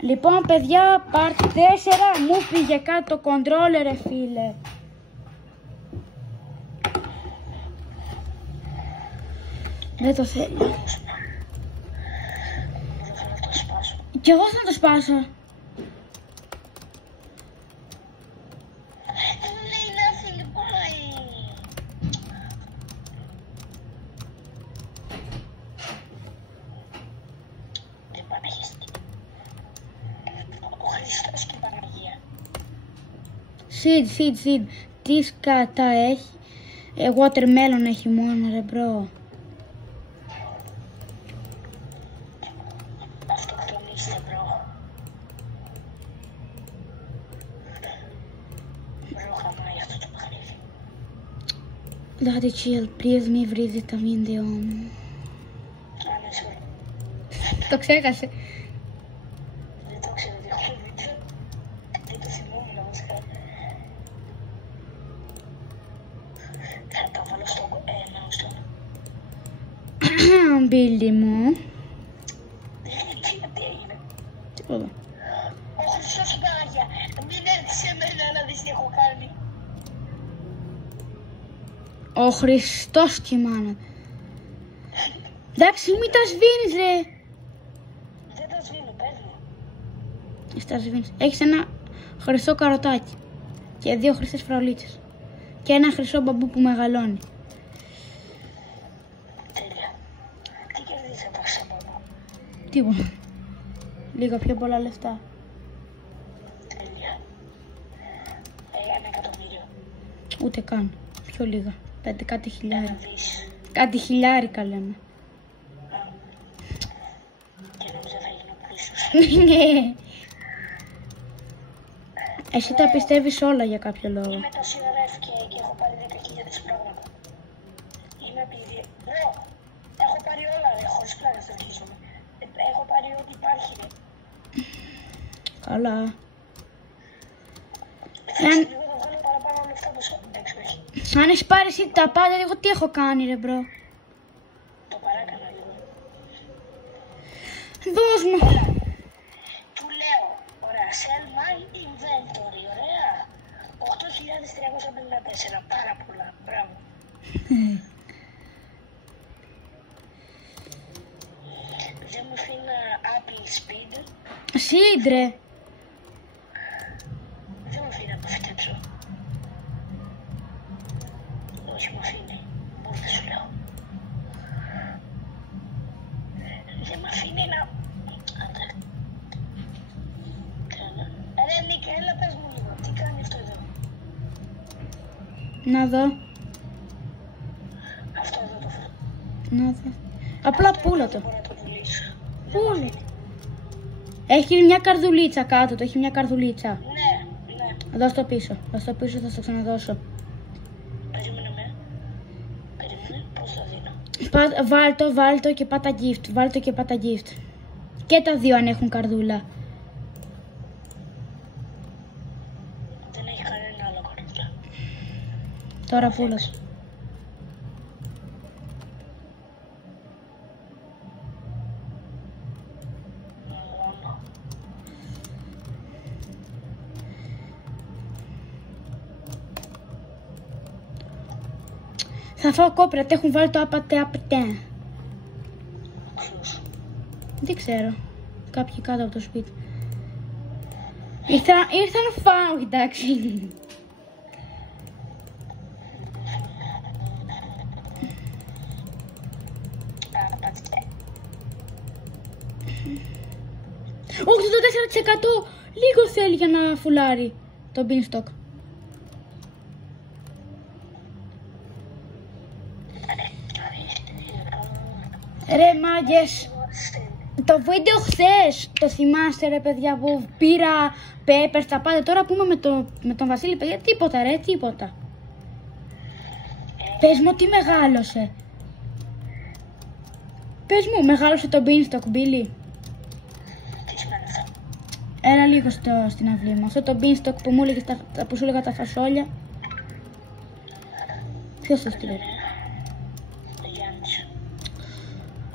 Λοιπόν, παιδιά, part 4 μου πήγε κάτω το controller, ρε φίλε. Δεν το θέλω. Κι εγώ θα το σπάσω. Seed. Τι σκατά έχει. Watermelon έχει μόνο, ρε μπρο. Αυτοκτονήστε, μπρο. Μπρο, χαμάει αυτό το παιχνίδι. Daddy chill, please μη βρίζει τα βίντεο μου. Το ξέχασε. Δεν το ξέρω ότι έχω βίντεο. Δεν το θυμόμουν όμως. Θα τα βάλω στο Μπίλι μου. Τι έγινε. Τίποτα. Όχι στο σιγάρια. Μην έρθεις σε μένα να δεις τι έχω κάνει. Ο Χριστός κι η μάνα. Εντάξει, μην τα σβήνεις, ρε. Δεν τα σβήνω, παίρνω. Τα σβήνεις. Έχεις ένα χρυσό καροτάκι και 2 χρυσές φραουλίτσες και ένα χρυσό μπαμπού που μεγαλώνει. Τέλεια. Τι κερδίζα τα χρυσά μπαμπού? Τίποτα. Λίγα πιο πολλά λεφτά. Τέλεια. 1 εκατομμύριο. Ούτε καν. Πιο λίγα. 5 κάτι χιλιάρικα. Δεις. Κάτι χιλιάρικα λέμε. Και νόμιζα θα γίνω πλούσιος. Ναι. Εσύ τα πιστεύεις όλα για κάποιο λόγο. Είμαι το CRF και έχω πάρει 10.000 πρόγραμμα. Είμαι επειδή... Μπρο, έχω πάρει όλα, ρε, χωρίς πλάκα στο αρχίζομαι. Έχω πάρει ό,τι υπάρχει, ρε. Καλά. Εγώ θα βγάλω παραπάνω λεφτά από σένα, εντάξει, όχι. Αν έχεις πάρει εσύ τα πάντα, εγώ τι έχω κάνει, ρε μπρο. Το παράκανα λίγο. Δώσ' μου. Του λέω, ωραία, sell my inventory, ωραία. 8.354, πάρα πολλά, μπράβο. Δεν μου αφήνει Apple Speed. Σύντρε. Δεν μου αφήνει να το φυτέψω. Όχι, μου αφήνει. Πώς δεν σου λέω. Δεν μου αφήνει να... Άντε. Ρε Νίκα, έλα πες μου λίγο. Τι κάνει αυτό εδώ? Να δω. Αυτό εδώ το φέρω. Να δω. Απλά πούλα το. Μπορώ να το πουλήσω. Πούλα. Έχει μια καρδουλίτσα κάτω, το έχει μια καρδουλίτσα. Ναι. Δώσ' το πίσω. Δώσ' το πίσω, θα στο ξαναδώσω. Περίμενε με. Περίμενε, πώς θα δίνω. Βάλ' το και πάτα gift. Βάλ' το και πάτα gift. Και τα δύο αν έχουν καρδούλα. Δεν έχει κανένα άλλο καρδούλα. Τώρα πούλα. Θα φάω κόπρα, τε έχουν βάλει το απατέ. Ποιος? Δεν ξέρω. Κάποιοι κάτω από το σπίτι. Ήρθα να φάω, εντάξει. Απατέ. 84% λίγο θέλει για να φουλάρει το beanstalk. Ρε μάγκες, το βίντεο χθες, το θυμάστε ρε παιδιά που πήρα πέπερ τα πάντα. Τώρα που είμαι με τον Βασίλη, παιδιά, τίποτα ρε, τίποτα. Πες μου τι μεγάλωσε. Πες μου, μεγάλωσε το beanstalk, Billy. Τι σημαίνει αυτό? Έλα λίγο στην αυλή μου. Αυτό το beanstalk που μου έλεγες, που σου έλεγα τα φασόλια. Ποιος το στείλε?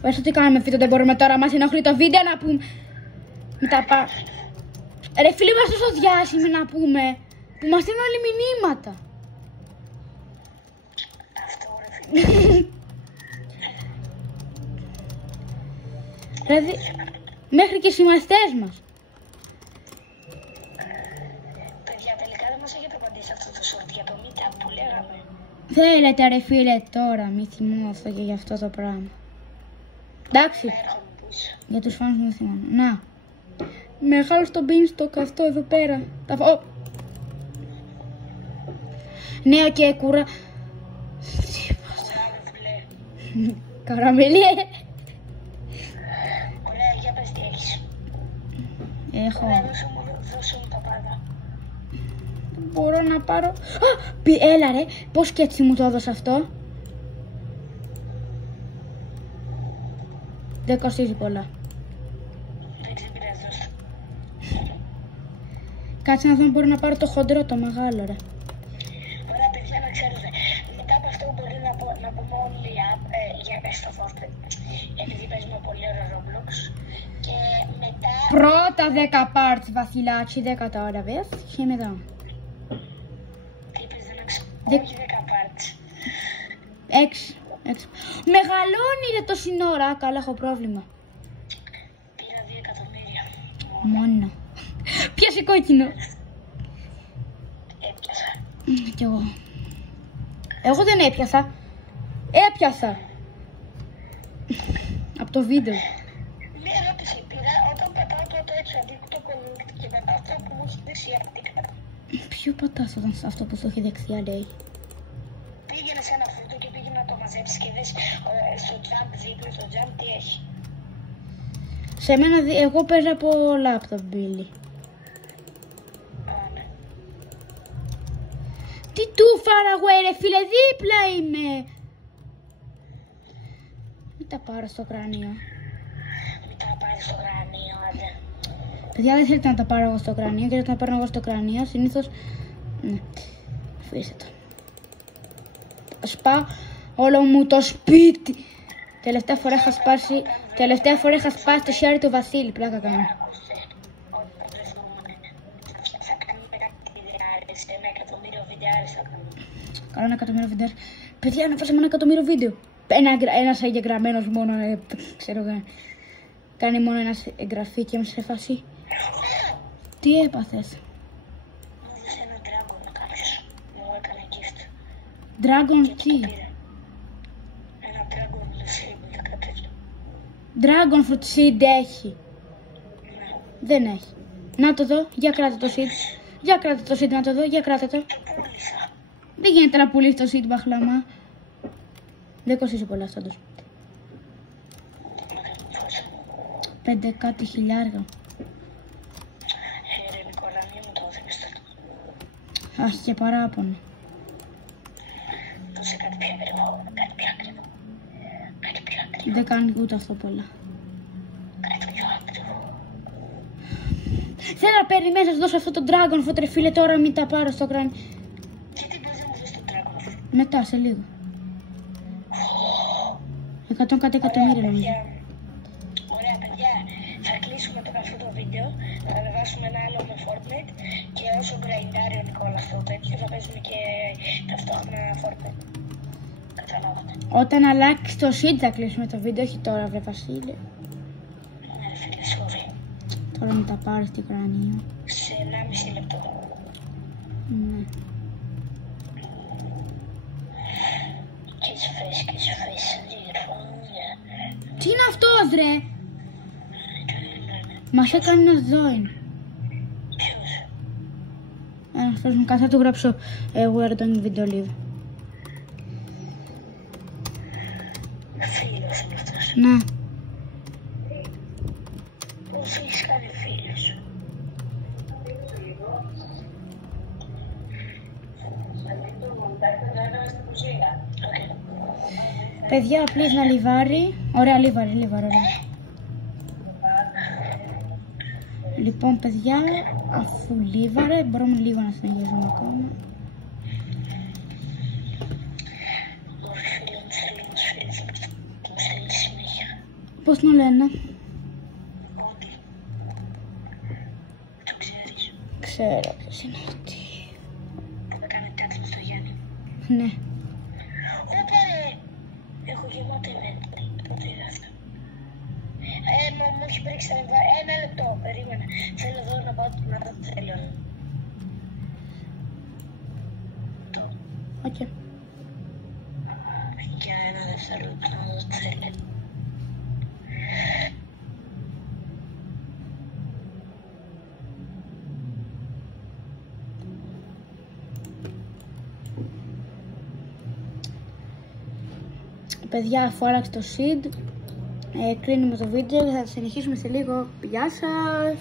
Πες τι κάνουμε βίντεο, δεν μπορούμε τώρα, μας ενοχλεί το βίντεο να πούμε. Ρε φίλοι, είμαστε τόσο διάσημοι να πούμε, που μας στέλνουν όλοι μηνύματα. Αυτό ρε φίλε. Δηλαδή, μέχρι και οι συμμαθητές μας. Παιδιά, τελικά δεν μας έχετε απαντήσει αυτό το short για το meetup που λέγαμε. Θέλετε ρε φίλε τώρα, μη θυμώθω και για αυτό το πράγμα. Εντάξει, για τους φάνους μου θυμάμαι. Να, μεγάλο στο beanstalk αυτό εδώ πέρα. Ναι, και κούρα. Καραμελί. Ωραία, για πες τι έχεις. Έχω. Δώσε μου τα πάντα. Μπορώ να πάρω. Έλα ρε, πώς και έτσι μου το έδωσε αυτό. Δεν κοστίζει πολλά. Δεν ξεπειράζει, δώσε. Κάτσε να δω αν μπορώ να πάρω το χοντρό, το μεγάλο ρε. Ωραία παιδιά, να ξέρετε, μετά από αυτό μπορεί να πούμε όλοι για πες στο Fortnite, επειδή παίζουμε πολύ ωραίο Roblox. Και μετά... Πρώτα 10 parts βασιλάκι, 10 τώρα βες, και μετά. Τι είπες, δεν ξέρω, όχι 10 parts. 6. Μεγαλώνει ρε το σύνορα, καλά έχω πρόβλημα. Πήρα 2 εκατομμύρια. Μόνο. Πιάσε κόκκινο. Έπιασα. Κι εγώ. Εγώ δεν έπιασα. Έπιασα. Από το βίντεο. Μία ερώτηση πήρα όταν πατάω το έτσι αντίκτυπο connect και μετά αυτό που μου έχει δεξιά δίκτυα. Ποιο πατάς όταν αυτό που σου έχει δεξιά λέει. Πήγαινε σε ένα φρούτο και πήγαινε να το μαζέψεις και δες στο jump δίπλα, στο jump τι έχει. Σε μένα, εγώ παίζω από λάπτοπ, Μπίλι. Ναι. Τι του φάραγω, ρε φίλε, δίπλα είμαι. Μην τα πάρω στο κρανίο. Μην τα πάρεις στο κρανίο, άντε. Παιδιά, δεν θέλετε να τα πάρω εγώ στο κρανίο, και όταν τα παίρνω εγώ στο κρανίο, συνήθως... Ναι, αφήστε το. Σπά όλο μου το σπίτι. Τελευταία φορά είχα σπάσει το χέρι του Βασίλη, πλάκα κάνω. Κάνω 1 εκατομμύριο βίντεο. Παιδιά, ανεβάσαμε 1 εκατομμύριο βίντεο. Ένας εγγεγραμμένος μόνο, ξέρω εγώ. Κάνει μόνο ένα εγγραφή και είμαι σε φάση. Τι έπαθες? Μου έδωσε ένα dragon κάποιος. Μου έκανε gift. Dragon τι? Ένα dragon seed ή κάτι τέτοιο. Dragon fruit seed έχει. Δεν έχει. Να το δω, για κράτα το seed. Για κράτα το seed να το δω, για κράτα το. Το πούλησα. Δεν γίνεται να πουλήσει το seed μπαχλάμα. Δεν κοστίζει πολλά αυτό τους. 5 κάτι χιλιάργα. Ρε Νικόλα, μη μου το δίνεις τότε. Αχ, και παράπονο. Δώσε κάτι πιο ακριβό, κάτι πιο ακριβό. Κάτι πιο ακριβό. Δεν κάνει ούτε αυτό πολλά. Κάτι πιο ακριβό. Θέλω να περιμένεις να σου δώσω αυτό το dragon fruit, ρε φίλε, τώρα μην τα πάρω στο κράνι. Και τι μπορείς να μου δώσεις το dragon fruit? Μετά, σε λίγο. 100 κάτι εκατομμύρια νομίζω. Ωραία παιδιά, θα κλείσουμε τώρα αυτό το βίντεο, θα ανεβάσουμε ένα άλλο με Fortnite και όσο γκραϊντάρει ο Νικόλα αυτό το τέτοιο θα παίζουμε και ταυτόχρονα Fortnite. Καταλάβατε. Όταν αλλάξει το seed θα κλείσουμε το βίντεο, όχι τώρα βρε Βασίλη. Ναι φίλε, sorry. Τώρα μην τα πάρεις στην κρανία. Σε 1,5 λεπτό. Ναι. Και έτσι φες, και έτσι φες. Τι είναι αυτός ρε? Μας έκανε ένα join. Ποιος? Αυτός μου κάτω θα του γράψω we're doing video live. Φίλος είναι αυτός. Ναι. Πώς έχεις κάνει φίλος? Παιδιά, please να λιβάρει. Ωραία, λιβάρει, ωραία. Λοιπόν, παιδιά, αφού λίβαρε, μπορούμε λίγο να συνεχίσουμε ακόμα. Πώς μου λένε? ξέρω ποιος είναι αυτή. Που με κάνει τέτοιο στο Γιάννη. Ναι. Όπα ρε! Έχω γεμάτο event. Πότε είδα αυτό. Μου έχει πρίξει τα λεπτά. Ένα λεπτό, περίμενα. Θέλω εδώ να πάω να το θέλω. Οκ. Για ένα δευτερόλεπτο να δω τι θέλει. Παιδιά, αφού άλλαξε το seed, κλείνουμε το βίντεο και θα συνεχίσουμε σε λίγο. Γεια σας!